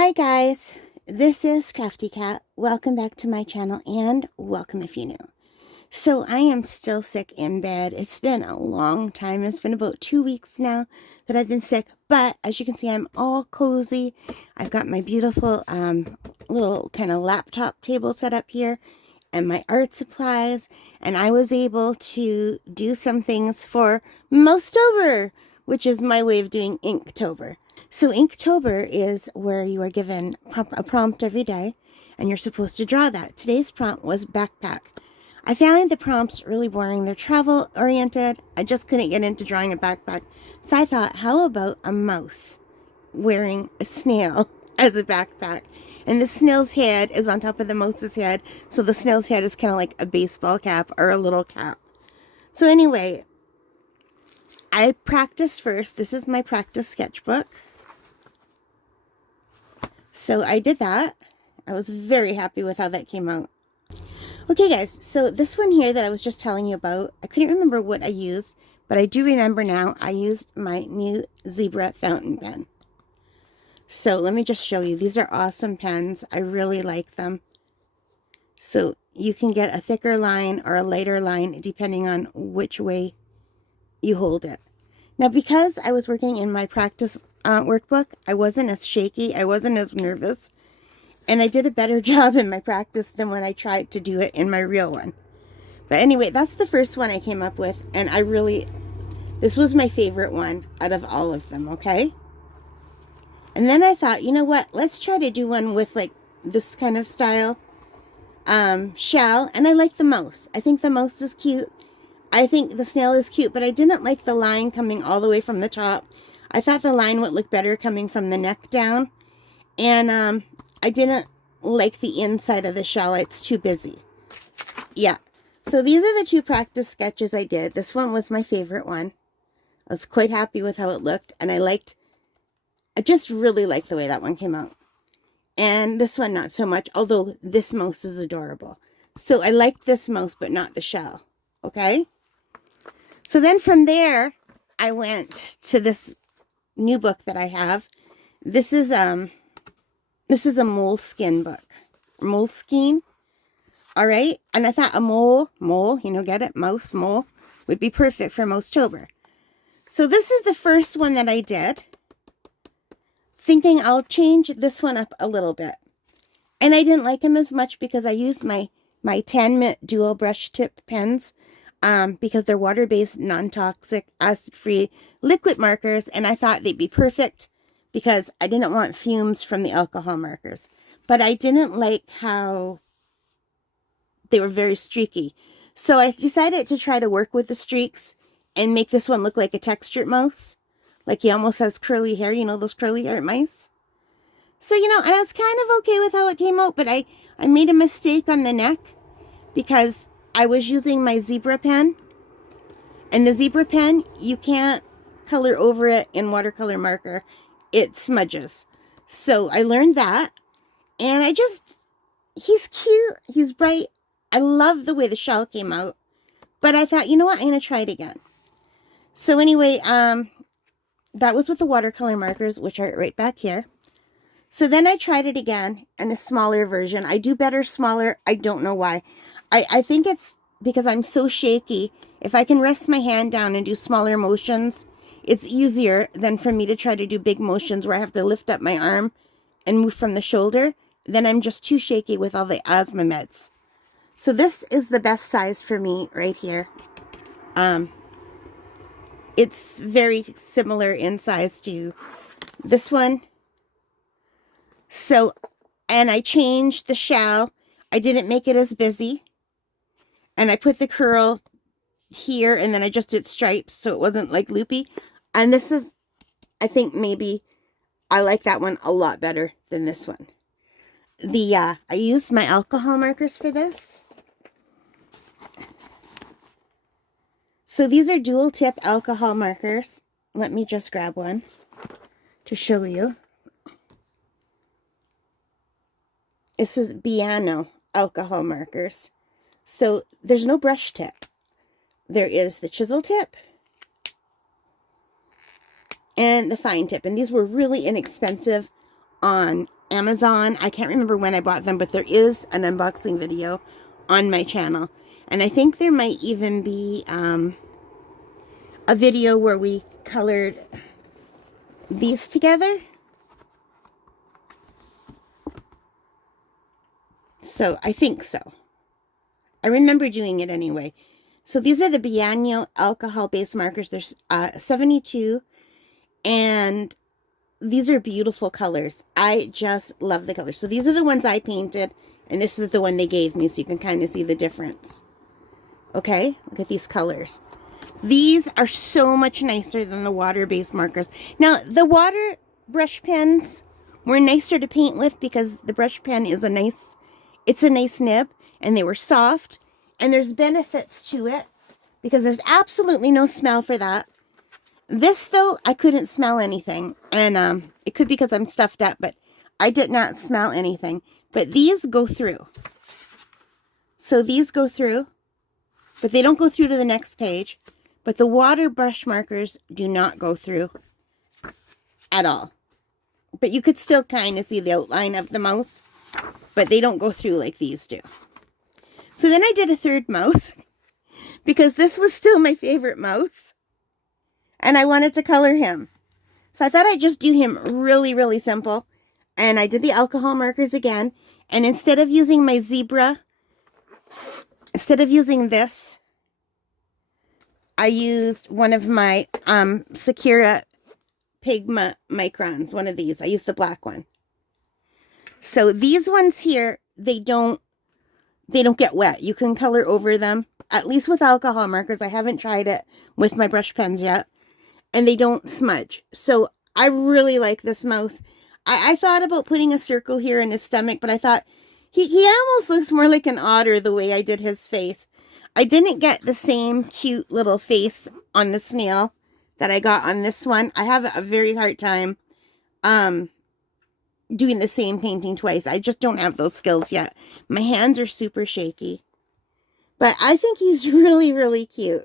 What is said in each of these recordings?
Hi guys, this is Crafty Cat. Welcome back to my channel and welcome if you're new. So I am still sick in bed. It's been a long time. It's been about 2 weeks now that I've been sick, but as you can see, I'm all cozy. I've got my beautiful little kind of laptop table set up here and my art supplies, and I was able to do some things for Mostober, which is my way of doing Inktober. So Inktober is where you are given a prompt every day, and you're supposed to draw that. Today's prompt was backpack. I found the prompts really boring. They're travel oriented. I just couldn't get into drawing a backpack. So I thought, how about a mouse wearing a snail as a backpack? And the snail's head is on top of the mouse's head. So the snail's head is kind of like a baseball cap or a little cap. So anyway, I practiced first. This is my practice sketchbook. So I did that. I was very happy with how that came out. Okay guys, so this one here that I was just telling you about, I couldn't remember what I used, but I do remember now. I used my new Zebra fountain pen. So let me just show you. These are awesome pens. I really like them. So you can get a thicker line or a lighter line depending on which way you hold it. Now, because I was working in my practice workbook, I wasn't as shaky, I wasn't as nervous, and I did a better job in my practice than when I tried to do it in my real one. But anyway, that's the first one I came up with, and this was my favorite one out of all of them, okay? And then I thought, you know what, let's try to do one with like this kind of style shell, and I like the mouse. I think the mouse is cute. I think the snail is cute, but I didn't like the line coming all the way from the top. I thought the line would look better coming from the neck down. And I didn't like the inside of the shell. It's too busy. Yeah. So these are the two practice sketches I did. This one was my favorite one. I was quite happy with how it looked. And I just really liked the way that one came out. And this one not so much, although this mouse is adorable. So I liked this mouse, but not the shell. Okay? So then from there, I went to this new book that I have. This is a Moleskine book. Moleskine. All right. And I thought a mole, you know, get it? Mouse, mole, would be perfect for Mostober. So this is the first one that I did, thinking I'll change this one up a little bit. And I didn't like them as much because I used my Tamiya dual brush tip pens. Because they're water-based, non-toxic, acid-free liquid markers, and I thought they'd be perfect because I didn't want fumes from the alcohol markers. But I didn't like how they were very streaky. So I decided to try to work with the streaks and make this one look like a textured mouse. Like he almost has curly hair, you know, those curly haired mice. So, you know, and I was kind of okay with how it came out, but I made a mistake on the neck because I was using my Zebra pen, and the Zebra pen, you can't color over it in watercolor marker. It smudges. So I learned that, and he's cute, he's bright. I love the way the shell came out, but I thought, you know what, I'm going to try it again. So anyway, that was with the watercolor markers, which are right back here. So then I tried it again in a smaller version. I do better smaller. I don't know why. I think it's because I'm so shaky. If I can rest my hand down and do smaller motions, it's easier than for me to try to do big motions where I have to lift up my arm and move from the shoulder. Then I'm just too shaky with all the asthma meds. So this is the best size for me right here. It's very similar in size to this one. So, and I changed the shell. I didn't make it as busy. And I put the curl here, and then I just did stripes so it wasn't like loopy. And this is, I think maybe I like that one a lot better than this one. I used my alcohol markers for this. So these are dual tip alcohol markers. Let me just grab one to show you. This is Biano alcohol markers. So there's no brush tip. There is the chisel tip and the fine tip. And these were really inexpensive on Amazon. I can't remember when I bought them, but there is an unboxing video on my channel. And I think there might even be a video where we colored these together. So I think so. I remember doing it anyway. So these are the Bianyo alcohol-based markers. There's 72, and these are beautiful colors. I just love the colors. So these are the ones I painted, and this is the one they gave me, so you can kind of see the difference. Okay, look at these colors. These are so much nicer than the water-based markers. Now, the water brush pens were nicer to paint with because the brush pen is a nice nib, and they were soft, and there's benefits to it because there's absolutely no smell for that. This, though, I couldn't smell anything, and it could be because I'm stuffed up, but I did not smell anything. But these go through. So these go through, but they don't go through to the next page. But the water brush markers do not go through at all. But you could still kind of see the outline of the mouse, but they don't go through like these do. So then I did a third mouse because this was still my favorite mouse. And I wanted to color him. So I thought I'd just do him really, really simple. And I did the alcohol markers again. And instead of using my zebra, instead of using this, I used one of my Sakura Pigma microns, one of these. I used the black one. So these ones here, they don't get wet. You can color over them, at least with alcohol markers. I haven't tried it with my brush pens yet. And they don't smudge. So I really like this mouse. I thought about putting a circle here in his stomach, but I thought he almost looks more like an otter the way I did his face. I didn't get the same cute little face on the snail that I got on this one. I have a very hard time doing the same painting twice. I just don't have those skills yet. My hands are super shaky. But I think he's really, really cute.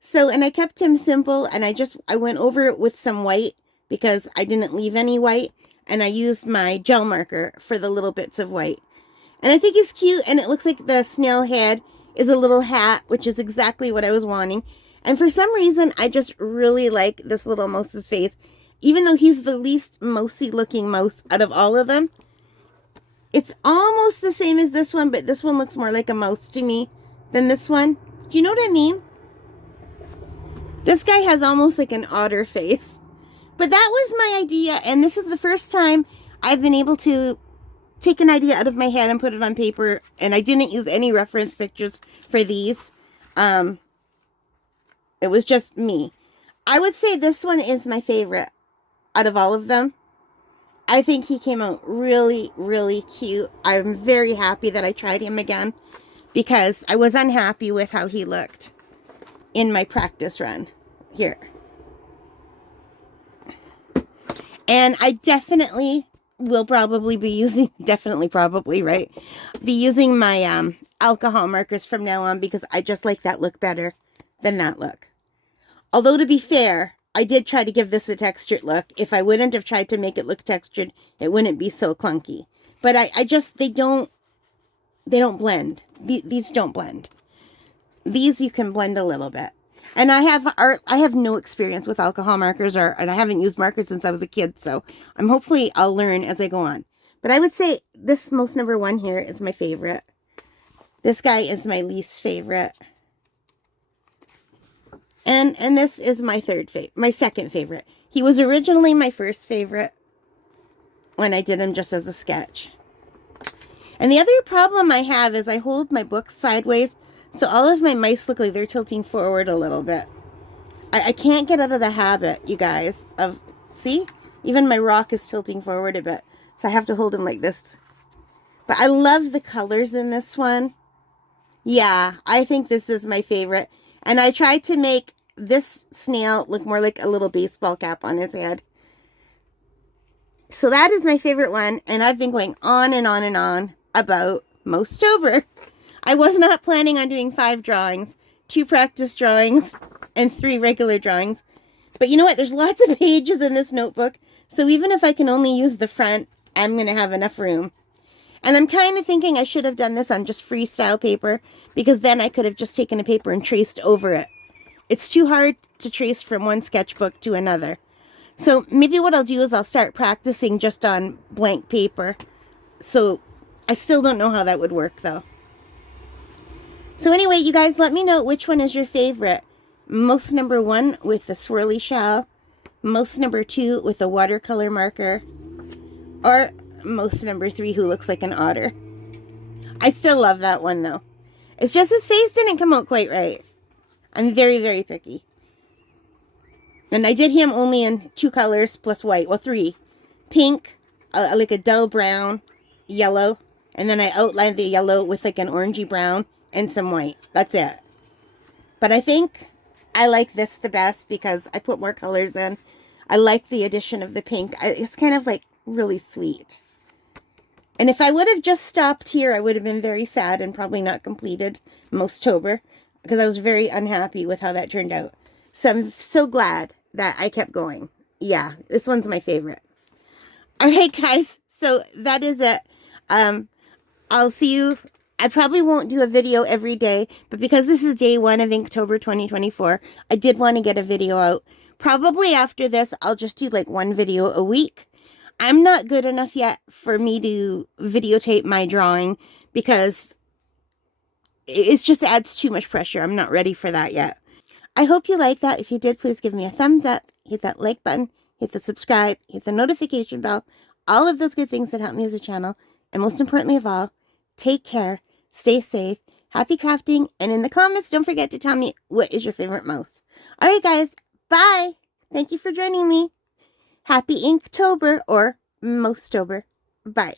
So, and I kept him simple, and I went over it with some white because I didn't leave any white, and I used my gel marker for the little bits of white. And I think he's cute, and it looks like the snail head is a little hat, which is exactly what I was wanting. And for some reason, I just really like this little mouse's face. Even though he's the least mousy looking mouse out of all of them, it's almost the same as this one, but this one looks more like a mouse to me than this one. Do you know what I mean? This guy has almost like an otter face. But that was my idea, and this is the first time I've been able to take an idea out of my head and put it on paper, and I didn't use any reference pictures for these. It was just me. I would say this one is my favorite out of all of them. I think he came out really, really cute. I'm very happy that I tried him again because I was unhappy with how he looked in my practice run here. And I definitely will probably be using, right? Be using my alcohol markers from now on because I just like that look better than that look. Although to be fair, I did try to give this a textured look. If I wouldn't have tried to make it look textured, it wouldn't be so clunky. But I just, they don't blend. These don't blend. These you can blend a little bit. And I have no experience with alcohol markers, and I haven't used markers since I was a kid, so hopefully I'll learn as I go on. But I would say this mouse number 1 here is my favorite. This guy is my least favorite. And this is my second favorite. He was originally my first favorite when I did him just as a sketch. And the other problem I have is I hold my books sideways, so all of my mice look like they're tilting forward a little bit. I can't get out of the habit, you guys, of, see? Even my rock is tilting forward a bit, so I have to hold him like this. But I love the colors in this one. Yeah, I think this is my favorite. And I tried to make this snail look more like a little baseball cap on his head. So that is my favorite one, and I've been going on and on and on about Moustober. I was not planning on doing 5 drawings, 2 practice drawings, and 3 regular drawings. But you know what? There's lots of pages in this notebook, so even if I can only use the front I'm going to have enough room. And I'm kind of thinking I should have done this on just freestyle paper, because then I could have just taken a paper and traced over it. It's too hard to trace from one sketchbook to another. So maybe what I'll do is I'll start practicing just on blank paper. So I still don't know how that would work though. So anyway, you guys, let me know which one is your favorite. Most number 1 with the swirly shell, most number 2 with a watercolor marker, or most number 3 who looks like an otter. I still love that one though. It's just his face didn't come out quite right. I'm very, very picky. And I did him only in 2 colors plus white. Well, 3. Pink, like a dull brown, yellow, and then I outlined the yellow with like an orangey brown and some white. That's it. But I think I like this the best because I put more colors in. I like the addition of the pink. It's kind of like really sweet. And if I would have just stopped here, I would have been very sad and probably not completed Mosttober, because I was very unhappy with how that turned out. So I'm so glad that I kept going. Yeah, this one's my favorite. All right, guys. So that is it. I'll see you. I probably won't do a video every day, but because this is day 1 of Inktober 2024, I did want to get a video out. Probably after this, I'll just do like 1 video a week. I'm not good enough yet for me to videotape my drawing because it just adds too much pressure. I'm not ready for that yet. I hope you like that. If you did, please give me a thumbs up, hit that like button, hit the subscribe, hit the notification bell, all of those good things that help me as a channel. And most importantly of all, take care, stay safe, happy crafting, and in the comments, don't forget to tell me what is your favorite mouse. All right, guys, bye. Thank you for joining me. Happy Inktober or Mosttober. Bye.